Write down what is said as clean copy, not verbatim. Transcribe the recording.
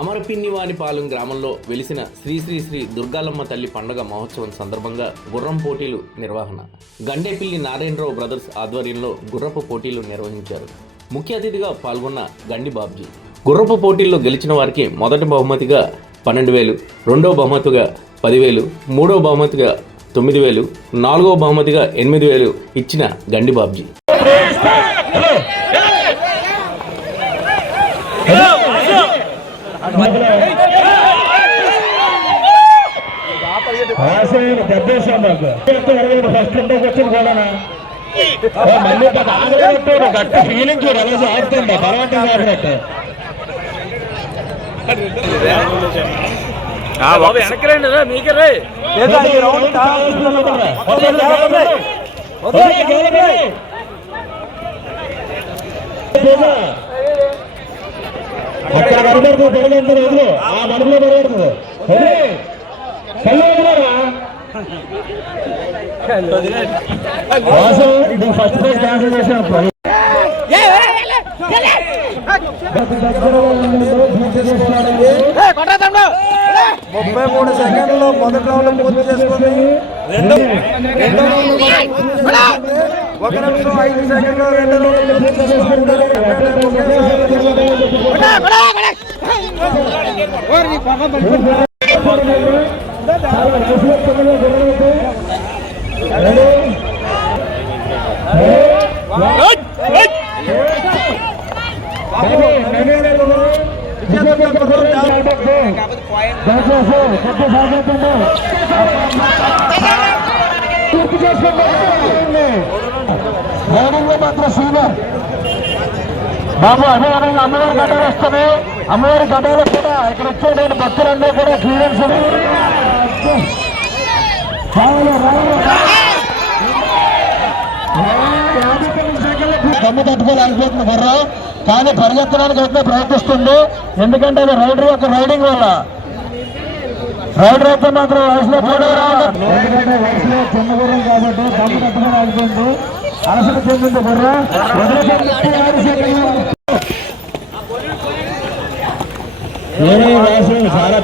అమరపిన్నివానిపాలెం గ్రామంలో వెలిసిన శ్రీ శ్రీ శ్రీ దుర్గాలమ్మ తల్లి పండుగ మహోత్సవం సందర్భంగా గుర్రం పోటీలు నిర్వహణ. గండేపల్లి నారాయణరావు బ్రదర్స్ ఆధ్వర్యంలో గుర్రపు పోటీలు నిర్వహించారు. ముఖ్య అతిథిగా పాల్గొన్న గండి బాబ్జీ గుర్రపు పోటీల్లో గెలిచిన వారికి మొదటి బహుమతిగా 12,000, రెండవ బహుమతిగా 10,000, మూడవ బహుమతిగా 9,000, నాలుగవ బహుమతిగా 8,000 ఇచ్చిన గండి బాబ్జీ. గట్టి ఫీలింగ్ ఆడుతుంది బాబు వెనక్కి రండి మీకే రే అక్కడ కనబడుతుంది పెరగంటారు ఎదురు ఆ మడుగులో పెరగడుతుంది ఇది ఫస్ట్ ప్రైజ్ క్యాన్సిల్ చేసినప్పుడు 33 సెకండ్లో మొదటి రౌండ్ పూర్తి చేసుకుంది. రెండో రౌండ్ పూర్తి చేసుకుంది. 1 నిమిషం 5 సెకండ్లో రెండో రౌండ్ పూర్తి చేసుకుంటారు. మాత్రం సీనియర్ బాబు అదేవిధంగా అమ్మవారి గడ్డలు వస్తున్నాయి. అమ్మవారి గడ్డలు కూడా ఇక్కడ వచ్చే భక్తులందరూ కూడా క్లియరెన్స్ దమ్ము తట్టుకోలేకపోతుంది బుర్ర, కానీ పరిగెత్తడానికి అయితే ప్రయత్నిస్తుంది. ఎందుకంటే అది రైడర్ యొక్క రైడింగ్ వల్ల. రైడర్ అయితే మాత్రం వయసులో కూడా ఎందుకంటే వయసులో చిన్న గుర్రం కాబట్టి దమ్ము తట్టుకొని ఆగిపోయింది. అలసట చెందింది బుర్ర. చాలా